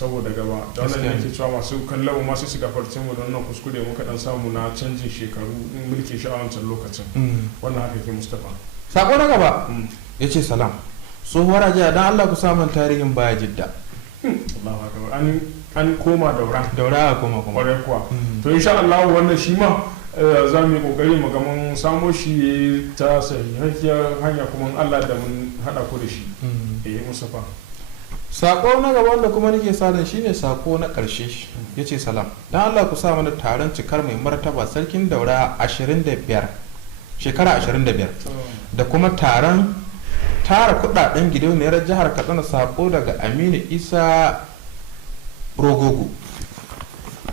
saboda gaba da wannan ne ke cewa masu kallon masu shiga farcin mu da wannan kuskure muka dan samu na canjin shekaru mulki shi a wancan lokacin wannan haka ke Mustapha. Sako na gaba yace salam tsohuwar ajiya dan Allah ku samun tarihin baya Jidda. Allahu akbar an koma daura a koma kwarai kuwa to insha Allah wannan shi ma za mu yi kokari mu ga mun samo shi ta sahihiyar hanya kuma Allah da mun hada ku da shi Mustapha. Sako na gaba wanda kuma nake sadan shine sako na karshe yace salam dan Allah ku sa mana taron cikar mai martaba sarkin daura 25 shekara 25 da kuma taron tara kudaden gidauniyar jihar Katsina sako daga Aminu Isa Rogogo.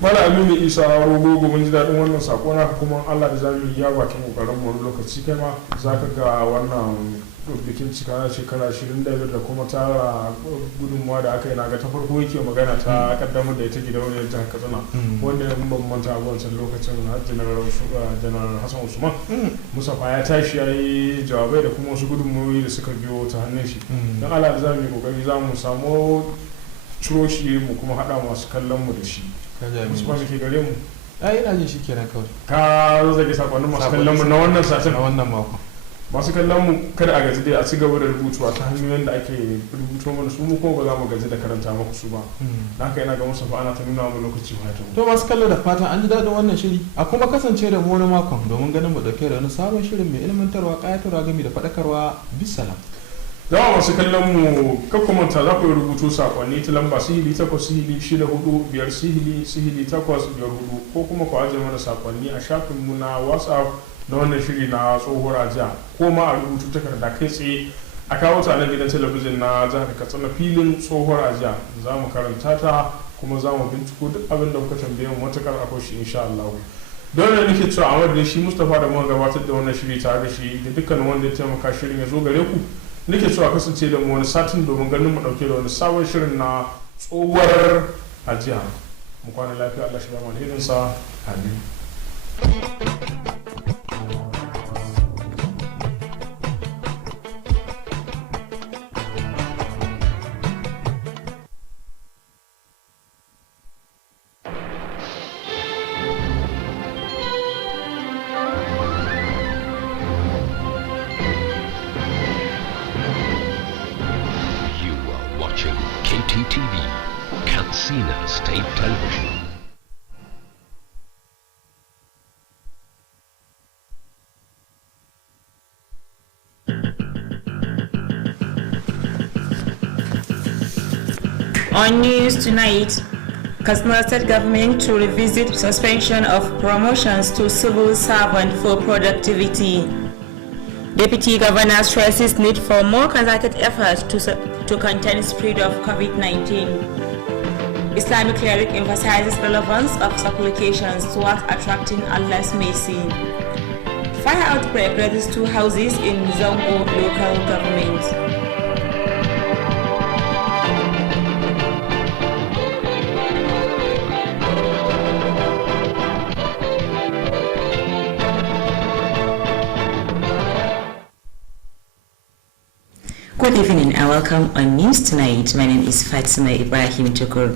Mala Aminu Isa Rogogo mun ji daɗin wannan sako na kuma Allah da zamu yi ya bakin kokarin mu lokaci kai ma zaka ga wannan bikin cika shekara 25 da kuma tara gudunmuwa da aka yi naga ta farko yake magana ta kaddamar da ita gidauniyar jihar Katsina wanda ya ban manta a wancan lokacin janar Hassan Usman Mustapha ya tashi ya yi jawabai da kuma wasu gudunmuwoyi da suka biyo ta hannun shi don Allah da zamu yi kokari za mu samu ciro shi mu kuma hada masu kallon mu da shi Mustapha ke gare mu ina jin shi kenan kawai ka zage sakonnin masu kallon mu na wannan satin na wannan mako masu kallon mu kada a gaji dai a ci gaba da rubutuwa ta hanyoyin da ake rubuto mana su mu kuma ba za mu gaji da karanta muku su ba da haka ina ga Mustapha ana ta nuna mu lokaci ba to masu kallo da fatan an ji daɗin wannan shiri a kuma kasance da mu wani makon domin ganin mu dauke da wani sabon shirin mai ilmantarwa kayatarwa game da faɗakarwa bisalam. Yawa masu kallon mu kakkumanta za ku yi rubutu sakonni ta lamba *86455 ko kuma ku ajiye mana sakonni a shafinmu na WhatsApp na wannan shiri na tsohuwar ajiya ko ma a rubutu takarda kai tsaye a kawo ta nan gidan talabijin na jihar Katsina filin tsohuwar ajiya za mu karanta ta kuma za mu binciko duk abin da kuka tambaye mu matakar akwai shi insha Allah. Don da nake cewa a madadin shi Mustapha da muka gabatar da wannan shiri tare da shi da dukkan wanda ya taimaka shirin ya zo gare ku nake cewa kasance da mu wani satin domin ganin mu dauke da wani sabon shirin na tsohuwar ajiya mu kwana lafiya Allah shi ba mu alherin sa amin. Kttv, Katsina State Television. On news tonight, Katsina State Government to revisit suspension of promotions to civil servant for productivity. Deputy Governor stresses need for more concerted efforts to contain spread of COVID-19. Islamic cleric emphasizes relevance of supplications towards attracting Allah's mercy. Fire outbreak raises 2 houses in Zongo local government. Good evening and welcome on News Tonight. My name is Fatima Ibrahim Tukur.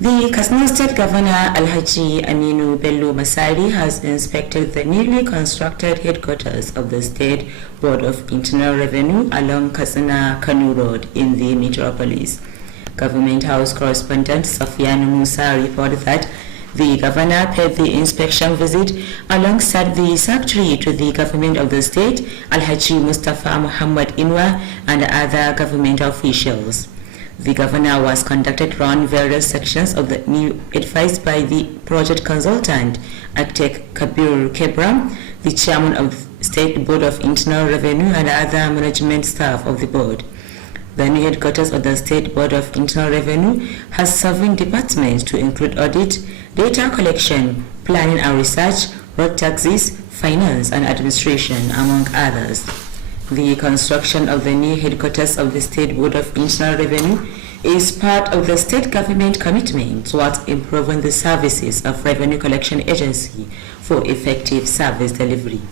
The Katsina State Governor Alhaji Aminu Bello Masari has inspected the newly constructed headquarters of the State Board of Internal Revenue along Katsina Kanu Road in the metropolis. Government House correspondent Safian Musa reported that the governor paid the inspection visit alongside the secretary to the government of the state, Alhaji Mustafa Muhammad Inwa, and other government officials. The governor was conducted around various sections of the new advised by the project consultant, Architect Kabir Kebram, the chairman of the State Board of Internal Revenue, and other management staff of the board. The new headquarters of the State Board of Internal Revenue has 7 departments to include audit, data collection, planning and research, road taxes, finance and administration, among others. The construction of the new headquarters of the State Board of Internal Revenue is part of the state government commitment towards improving the services of Revenue Collection Agency for effective service delivery.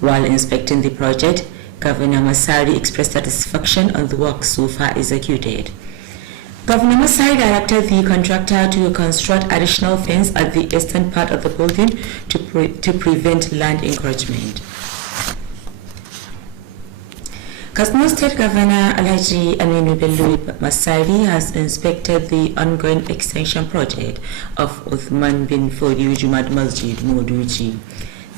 While inspecting the project, Governor Masari expressed satisfaction on the work so far executed. Governor Masai directed the contractor to construct additional fence at the eastern part of the building to prevent land encroachment. Katsina State Governor Alhaji Aminu Bello Masari has inspected the ongoing extension project of Uthman bin Fodio Jumad Masjid Moduji.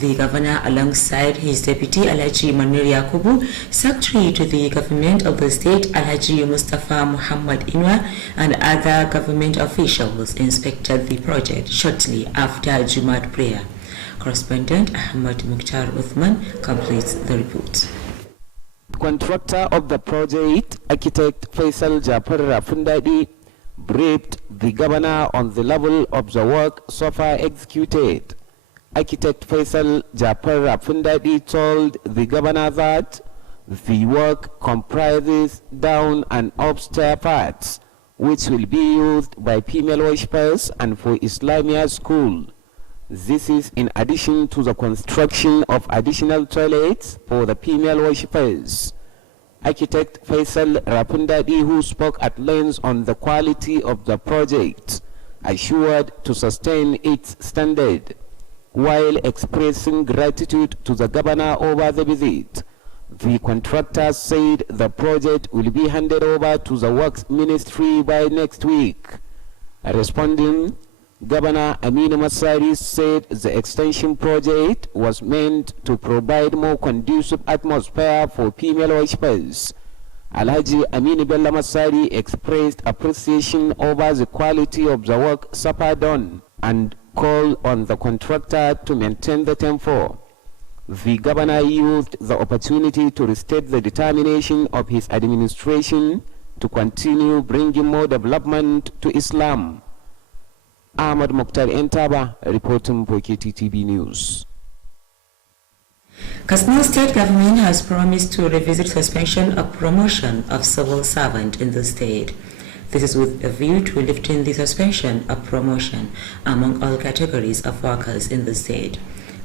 The governor, alongside his deputy Alhaji Manir Yakubu, secretary to the government of the state Alhaji Mustafa Muhammad Inwa, and other government officials inspected the project shortly after Jumad prayer. Correspondent Ahmad Mukhtar Uthman completes the report. Contractor of the project, architect Faisal Jafar Rafundadi, briefed the governor on the level of the work so far executed. Architect Faisal Jafar Rafundadi told the governor that the work comprises down and upstairs parts, which will be used by female worshippers and for Islamia school. This is in addition to the construction of additional toilets for the female worshippers. Architect Faisal Rafundadi, who spoke at length on the quality of the project, assured to sustain its standard. While expressing gratitude to the governor over the visit, the contractor said the project will be handed over to the Works Ministry by next week. Responding, Governor Aminu Masari said the extension project was meant to provide more conducive atmosphere for female worshippers. Alhaji Aminu Bello Masari expressed appreciation over the quality of the work so far done and called on the contractor to maintain the tempo. The governor used the opportunity to restate the determination of his administration to continue bringing more development to Islam. Ahmad Mukhtar Entaba reporting for Kttv News. Katsina State Government has promised to revisit suspension of promotion of civil servant in the state. This is with a view to lifting the suspension of promotion among all categories of workers in the state.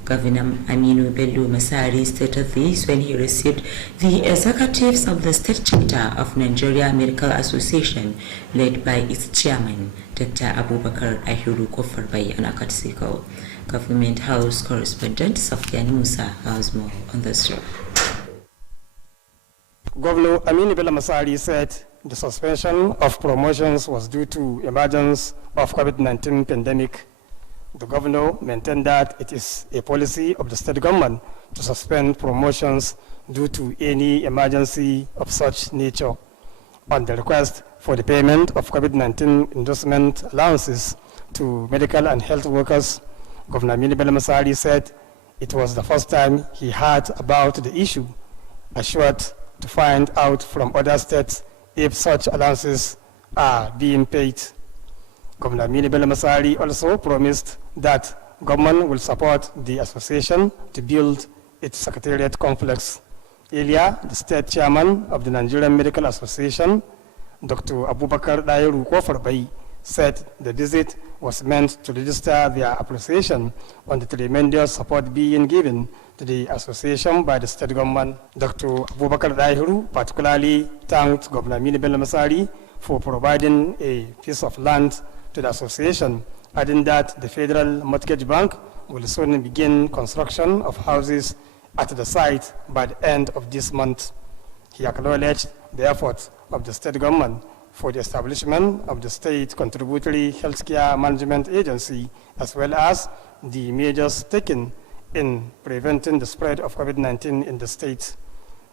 Governor Aminu Bello Masari stated this when he received the executives of the state chapter of Nigeria Medical Association, led by its chairman, Dr. Abubakar Ahiru Kofarbai and Akatsiko. Government House correspondent Safyan Musa has more on the story. Governor Aminu Bello Masari said the suspension of promotions was due to emergence of COVID-19 pandemic. The governor maintained that it is a policy of the state government to suspend promotions due to any emergency of such nature. On the request for the payment of COVID-19 endorsement allowances to medical and health workers, Governor Aminu Bello Masari said it was the first time he heard about the issue, assured to find out from other states if such allowances are being paid. Governor Aminu Bello Masari also promised that government will support the association to build its secretariat complex. Earlier, the state chairman of the Nigerian Medical Association, Dr. Abubakar Ahiru Kofarbai, said the visit was meant to register their appreciation on the tremendous support being given to the association by the state government. Dr. Abubakar Ahiru particularly thanked Governor Aminu Bello Masari for providing a piece of land to the association, adding that the Federal Mortgage Bank will soon begin construction of houses at the site by the end of this month. He acknowledged the efforts of the state government for the establishment of the State Contributory Healthcare Management Agency, as well as the measures taken in preventing the spread of COVID-19 in the state.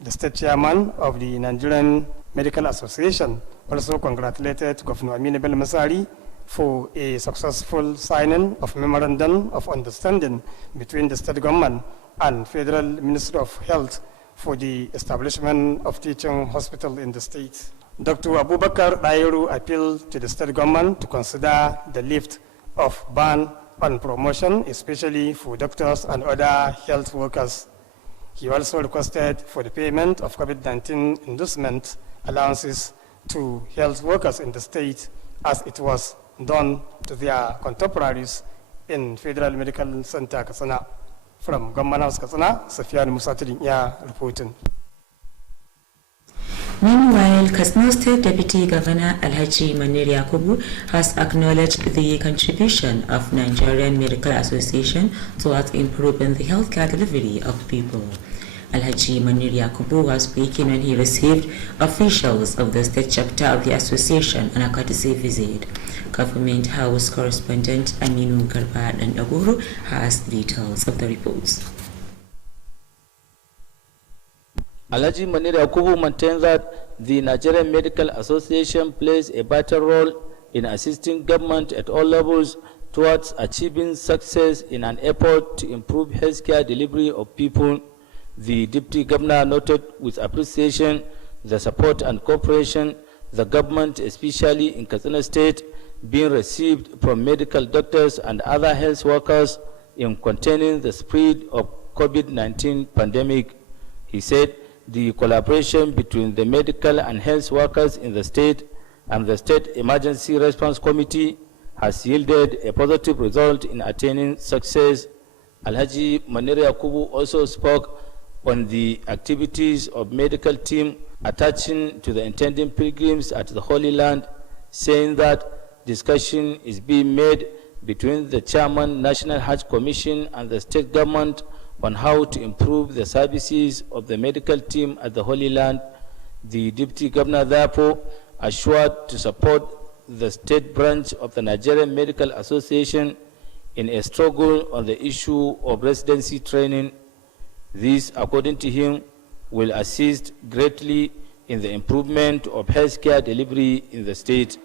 The state chairman of the Nigerian Medical Association also congratulated Governor Aminu Bello Masari for a successful signing of Memorandum of Understanding between the state government and Federal Ministry of Health for the establishment of teaching hospital in the state. Dr. Abubakar Ahiru appealed to the state government to consider the lift of ban on promotion, especially for doctors and other health workers. He also requested for the payment of COVID-19 endorsement allowances to health workers in the state, as it was done to their contemporaries in Federal Medical Center, Katsina. From Government House, Katsina, Safiyan Musa Tidinya reporting. Meanwhile, Katsina State Deputy Governor Alhaji Manir Yakubu has acknowledged the contribution of Nigerian Medical Association towards improving the healthcare delivery of people. Alhaji Manir Yakubu was speaking when he received officials of the state chapter of the association on a courtesy visit. Government House correspondent Aminu Garba Dandaguru has details of the reports. Alhaji Manir Yakubu maintains that the Nigerian Medical Association plays a vital role in assisting government at all levels towards achieving success in an effort to improve healthcare delivery of people. The Deputy Governor noted with appreciation the support and cooperation the government, especially in Katsina State, being received from medical doctors and other health workers in containing the spread of COVID-19 pandemic. He said the collaboration between the medical and health workers in the state and the State Emergency Response Committee has yielded a positive result in attaining success. Alhaji Manir Yakubu also spoke on the activities of medical team attaching to the intending pilgrims at the Holy Land, saying that discussion is being made between the Chairman National Hajj Commission and the state government on how to improve the services of the medical team at the Holy Land. The Deputy Governor therefore assured to support the state branch of the Nigerian Medical Association in a struggle on the issue of residency training. This, according to him, will assist greatly in the improvement of healthcare delivery in the state.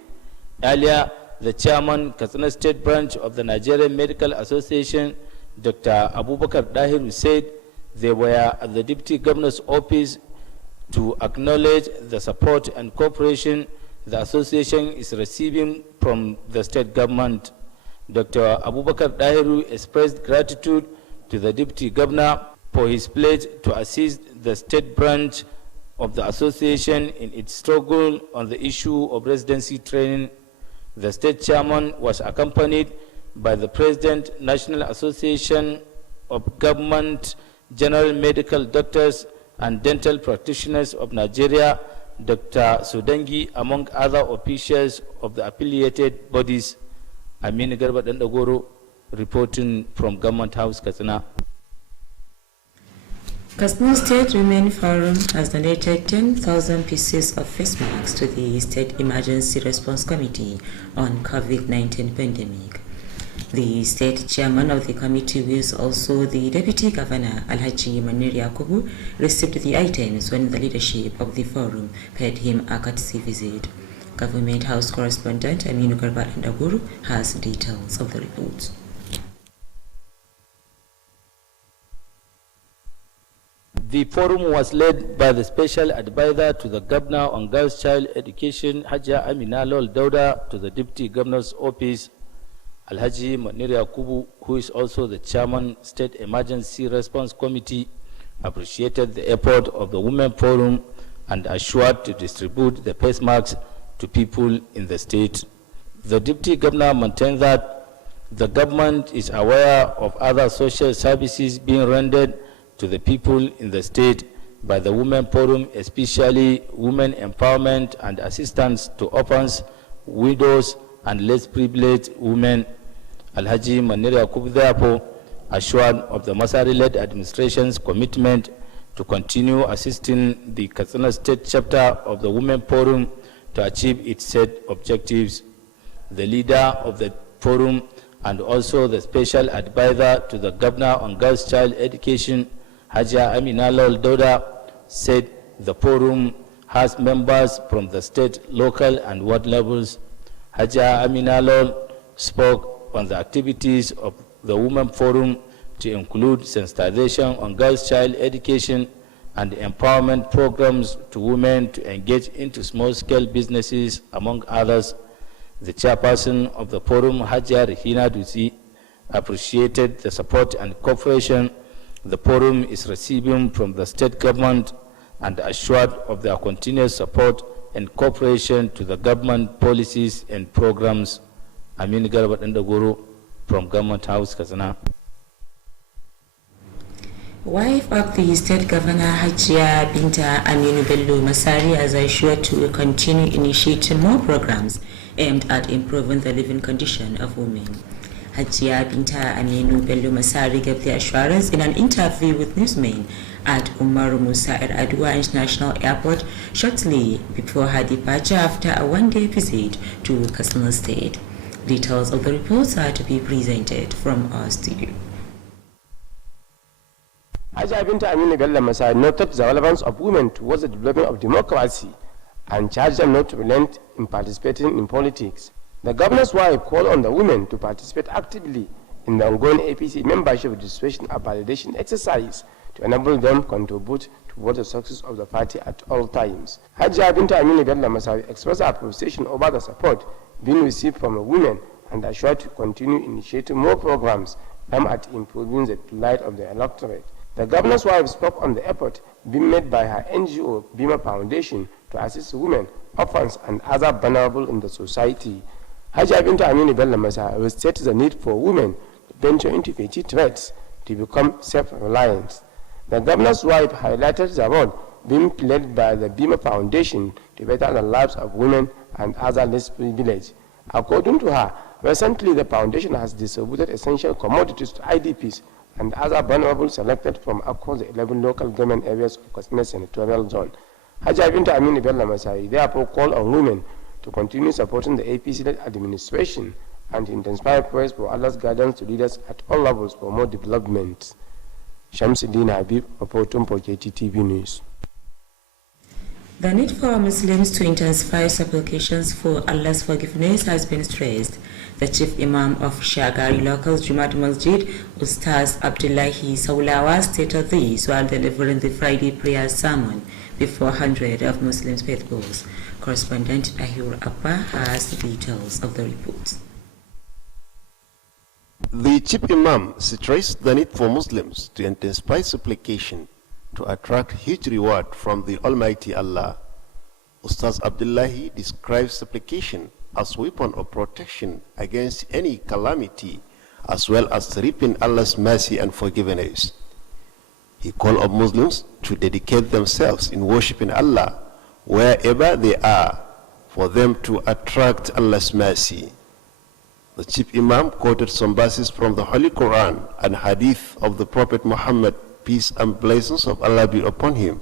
Earlier, the chairman, Katsina State Branch of the Nigerian Medical Association, Dr. Abubakar Dahiru, said they were at the Deputy Governor's office to acknowledge the support and cooperation the association is receiving from the state government. Dr. Abubakar Dahiru expressed gratitude to the Deputy Governor for his pledge to assist the state branch of the association in its struggle on the issue of residency training. The state chairman was accompanied by the President, National Association of Government General Medical Doctors and Dental Practitioners of Nigeria, Dr. Sudangi, among other officials of the affiliated bodies. Amin Garba Dandagoro, reporting from Government House, Katsina. Katsina State Women Forum has donated 10,000 pieces of face masks to the State Emergency Response Committee on COVID-19 pandemic. The state chairman of the committee, who is also the deputy governor, Alhaji Manir Yakubu, received the items when the leadership of the forum paid him a courtesy visit. Government House correspondent Aminu Garba Dandaguru has details of the report. The forum was led by the special advisor to the governor on girls' child education, Hajia Amina Lol Dauda, to the deputy governor's office. Alhaji Manir Yakubu, who is also the chairman, State Emergency Response Committee, appreciated the effort of the Women Forum and assured to distribute the face masks to people in the state. The deputy governor maintained that the government is aware of other social services being rendered to the people in the state by the Women Forum, especially women empowerment and assistance to orphans, widows, and less privileged women. Alhaji Manir Yakubu therefore assured of the Masari-led administration's commitment to continue assisting the Katsina State chapter of the Women Forum to achieve its set objectives. The leader of the forum and also the special advisor to the governor on girls' child education, Hajia Amina Lol Dauda, said the forum has members from the state, local, and ward levels. Hajia Amina Lol spoke on the activities of the Women Forum to include sensitization on girls' child education and empowerment programs to women to engage into small-scale businesses, among others. The chairperson of the forum, Hajia Rihina Dusi, appreciated the support and cooperation the forum is receiving from the state government and assured of their continuous support and cooperation to the government policies and programs. Amin Garba Dandagoro from Government House, Katsina. Wife of the state governor Hajia Binta Aminu Bello Masari has assured to continue initiating more programs aimed at improving the living condition of women. Hajia Binta Aminu Bello Masari gave the assurance in an interview with newsmen at Umaru Musa Adwa International Airport shortly before her departure after a one-day visit to Katsina State. Details of the reports are to be presented from our studio. Hajia Binta Aminu Bello Masari noted the relevance of women towards the development of democracy and charged them not to relent in participating in politics. The governor's wife called on the women to participate actively in the ongoing APC membership registration and validation exercise to enable them contribute towards the success of the party at all times. Hajia Binta Aminu Bello Masari expressed her appreciation over the support being received from the women and assured to continue initiating more programs aimed at improving the plight of the electorate. The governor's wife spoke on the effort being made by her NGO, Bima Foundation, to assist women, orphans, and other vulnerable in the society. Hajia Binta Aminu Bello Masari restated the need for women to venture into petty trades to become self-reliant. The governor's wife highlighted the role being played by the Bima Foundation to better the lives of women and other less privileged. According to her, recently the foundation has distributed essential commodities to IDPs and other vulnerable selected from across the 11 local government areas of Katsina Senatorial Zone. Hajia Binta Aminu Bello Masari therefore called on women to continue supporting the APC-led administration and intensify prayers for Allah's guidance to leaders at all levels for more development. Shamsuddin Habib, reporting for Kttv News. The need for Muslims to intensify supplications for Allah's forgiveness has been stressed. The Chief Imam of Shagari local Jumat Masjid, Ustaz Abdullahi Saulawa, stated this while delivering the Friday prayer sermon before hundreds of Muslim faithfuls. Correspondent Ahir Abba has the details of the report. The Chief Imam stressed the need for Muslims to intensify supplication to attract huge reward from the Almighty Allah. Ustaz Abdullahi describes supplication as weapon of protection against any calamity, as well as reaping Allah's mercy and forgiveness. He called on Muslims to dedicate themselves in worshiping Allah wherever they are, for them to attract Allah's mercy. The Chief Imam quoted some verses from the Holy Quran and Hadith of the Prophet Muhammad, peace and blessings of Allah be upon him,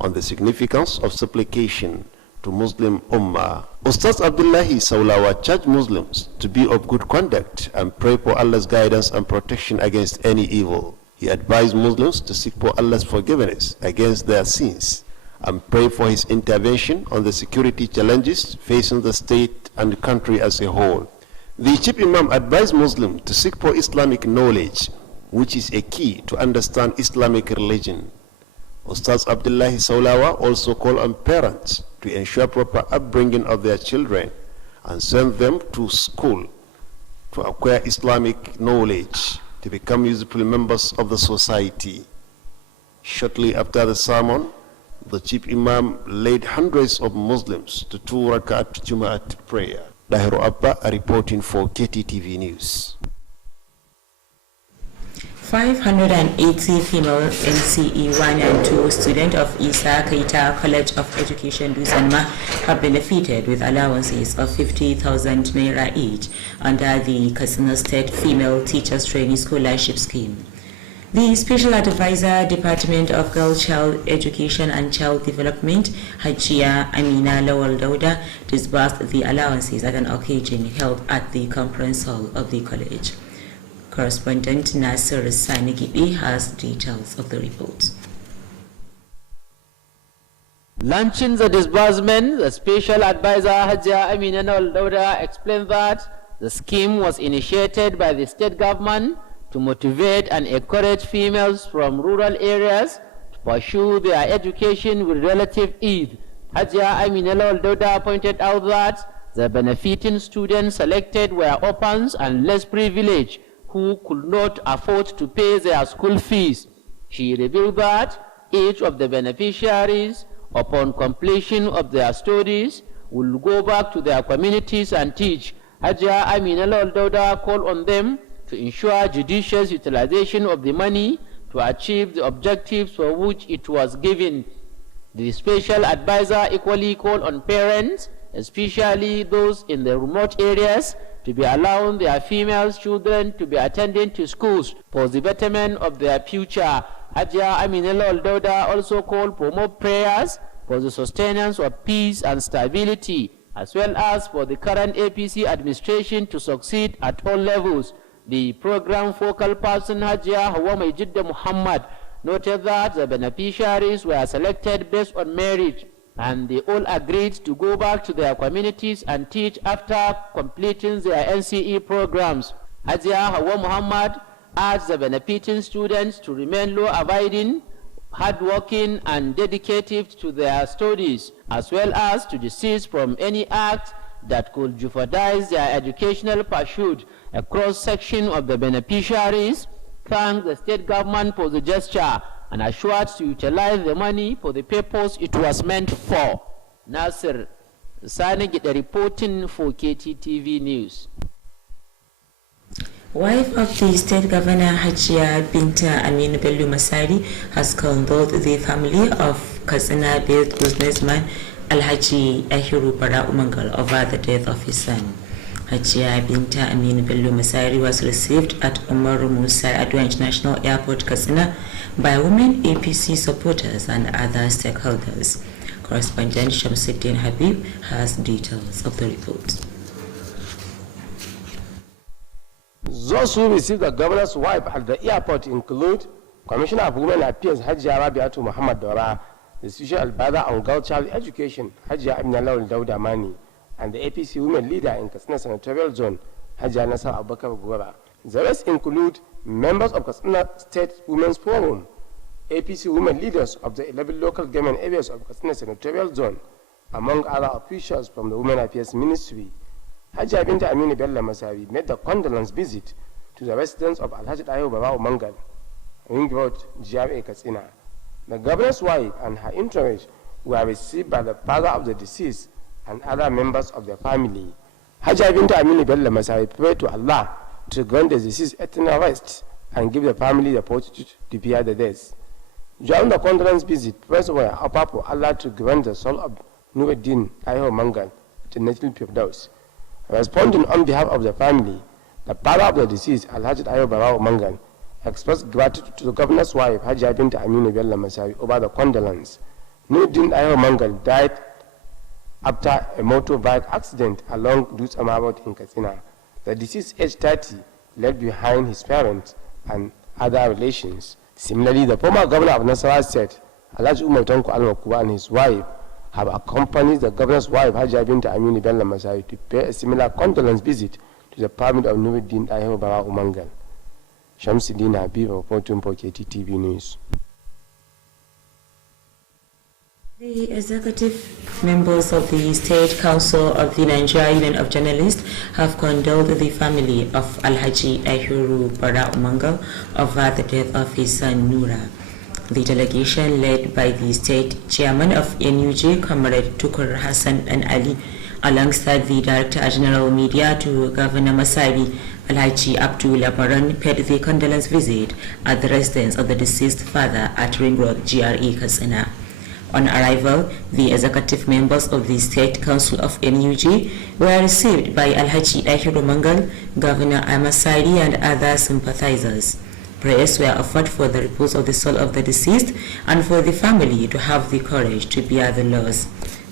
on the significance of supplication to Muslim Ummah. Ustaz Abdullahi Saulawa charged Muslims to be of good conduct and pray for Allah's guidance and protection against any evil. He advised Muslims to seek for Allah's forgiveness against their sins and pray for his intervention on the security challenges facing the state and the country as a whole. The Chief Imam advised Muslims to seek for Islamic knowledge, which is a key to understand Islamic religion. Ustaz Abdullahi Saulawa also called on parents to ensure proper upbringing of their children and send them to school to acquire Islamic knowledge to become useful members of the society. Shortly after the sermon, the Chief Imam led hundreds of Muslims to 2 rakat Jumaat prayer. Dahiru Abba reporting for Kttv News. 580 female NCE 1 and 2 students of Isa Kaita College of Education Dusanma have benefited with allowances of 50,000 naira each under the Katsina State Female Teachers Training Scholarship Scheme. The Special Advisor, Department of Girl Child Education and Child Development, Hajia Amina Lawal Dauda, disbursed the allowances at an occasion held at the conference hall of the college. Correspondent Nasser Sani Gibi has details of the report. Launching the disbursement, the Special Advisor Hajia Amina Lawal Dauda explained that the scheme was initiated by the state government to motivate and encourage females from rural areas to pursue their education with relative ease. Hajia Amina Lawal Dauda pointed out that the benefiting students selected were orphans and less privileged who could not afford to pay their school fees. She revealed that each of the beneficiaries, upon completion of their studies, will go back to their communities and teach. Hajia Amina Lawal Dauda called on them to ensure judicious utilization of the money to achieve the objectives for which it was given. The special advisor equally called on parents, especially those in the remote areas, to be allowing their female children to be attending to schools for the betterment of their future. Hajia Aminela Oldoda also called for more prayers for the sustenance of peace and stability, as well as for the current APC administration to succeed at all levels. The program focal person Hajia Hawa Majidda Muhammad noted that the beneficiaries were selected based on merit, and they all agreed to go back to their communities and teach after completing their NCE programs. Hajia Hawa Muhammad urged the benefiting students to remain law-abiding, hardworking, and dedicated to their studies, as well as to desist from any act that could jeopardize their educational pursuit. A cross-section of the beneficiaries thanked the state government for the gesture and assured to utilize the money for the purpose it was meant for. Nasir Sani Gida reporting for Kttv News. Wife of the state governor Hajia Binta Aminu Bello Masari has condoled the family of Katsina-based businessman Alhaji Ahiru Bara Umangal over the death of his son. Hajia Binta Aminu Bello Masari was received at Umaru Musa Adwa International Airport, Katsina, by women, APC supporters and other stakeholders. Correspondent Shamsuddin Habib has details of the report. Those who received the governor's wife at the airport include Commissioner of Women Affairs Hajia Rabiatu Muhammad Dora, the Special Advisor on Girl Child Education Hajia Aminala Dauda Mani, and the APC women leader in Katsina Senatorial Zone Hajia Nasser Abubakar Gura. The rest include members of Katsina State Women's Forum, APC women leaders of the 11 local government areas of Katsina Senatorial Zone, among other officials from the Women Affairs Ministry. Hajia Binta Aminu Bello Masari made the condolence visit to the residents of Alhaji Ayo Baba Umangal, Ring Road, GRA Katsina. The governor's wife and her entourage were received by the father of the deceased and other members of their family. Hajia Binta Aminu Bello Masari prayed to Allah to grant the deceased eternal rest and give the family the fortitude to bear the death. During the condolence visit, prayers were offered for Allah to grant the soul of Nuruddin Ayo Mangal to National Firdaus. Responding on behalf of the family, the father of the deceased, Alhaji Ayo Baba Mangal, expressed gratitude to the governor's wife, Hajia Binta Aminu Bello Masari, over the condolence. Nuruddin Ayo Mangal died after a motorbike accident along Dutse Road in Katsina. The deceased, aged 30, left behind his parents and other relations. Similarly, the former governor of Nasarawa State, Alhaji Umar Tanko Al-Makuba, and his wife have accompanied the governor's wife, Hajia Binta Aminu Bello Masari, to pay a similar condolence visit to the family of Nuruddin Ayo Baba Umangal. Shamsuddin Habib reporting for Kttv News. The executive members of the State Council of the Nigerian Union of Journalists have condoled the family of Alhaji Ahiru Bara Umangal over the death of his son Nura. The delegation, led by the state chairman of NUJ, Comrade Tukur Hassan and Ali, alongside the Director General Media to Governor Masari, Alhaji Abdul Labaran, paid the condolence visit at the residence of the deceased father at Ring Road, GRE Katsina. On arrival, the executive members of the State Council of NUJ were received by Alhaji Ahiru Mangal, Governor Masari, and other sympathizers. Prayers were offered for the repose of the soul of the deceased and for the family to have the courage to bear the loss.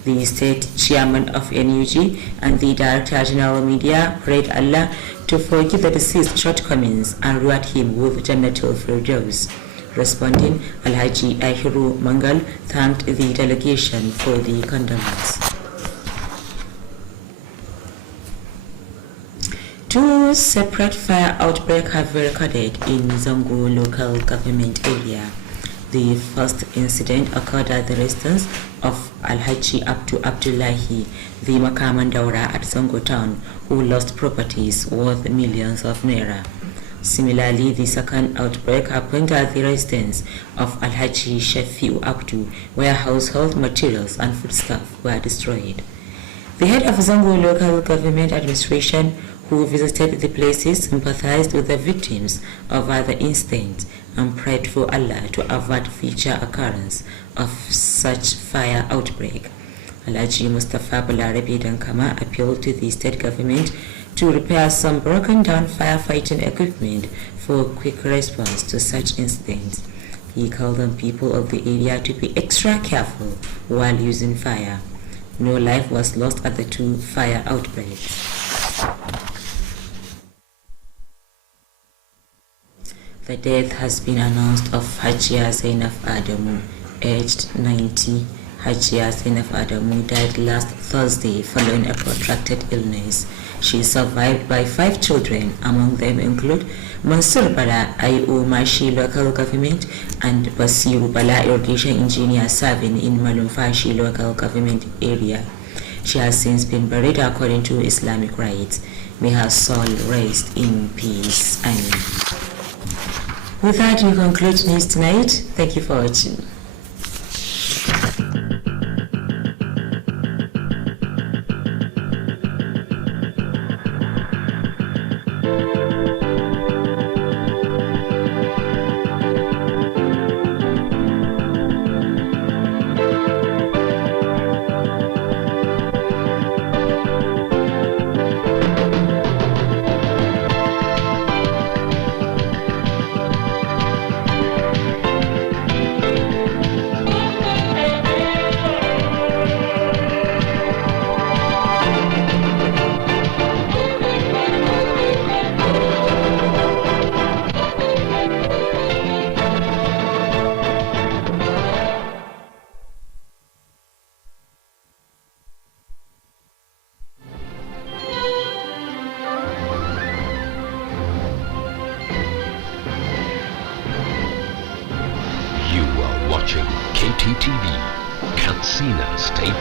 The state chairman of NUG and the Director General Media prayed Allah to forgive the deceased shortcomings and reward him with Jannatul Firdaus. Responding, Alhaji Ahiru Mangal thanked the delegation for the condolence. Two separate fire outbreaks have been recorded in Zongo local government area. The first incident occurred at the residence of Alhaji Abdullahi, the Makamandaura at Zongo town, who lost properties worth millions of naira. Similarly, the second outbreak happened at the residence of Alhaji Shafiu Abdu, where household materials and foodstuffs were destroyed. The head of Zongo local government administration, who visited the places, sympathized with the victims of other incidents and prayed for Allah to avert future occurrence of such fire outbreak. Alhaji Mustafa Balarabe Dankama appealed to the state government to repair some broken down firefighting equipment for quick response to such incidents. He called on people of the area to be extra careful while using fire. No life was lost at the two fire outbreaks. The death has been announced of Hajia Zainab Adamu, aged 90. Hajia Zainab Adamu died last Thursday following a protracted illness. She is survived by 5 children, among them include Mansur Bala, I.O. Mashi local government, and Basiru Bala, irrigation engineer serving in Malumfashi local government area. She has since been buried according to Islamic rites. May her soul rest in peace. Amen. With that, we conclude news tonight. Thank you for watching. Watching Kttv, Katsina State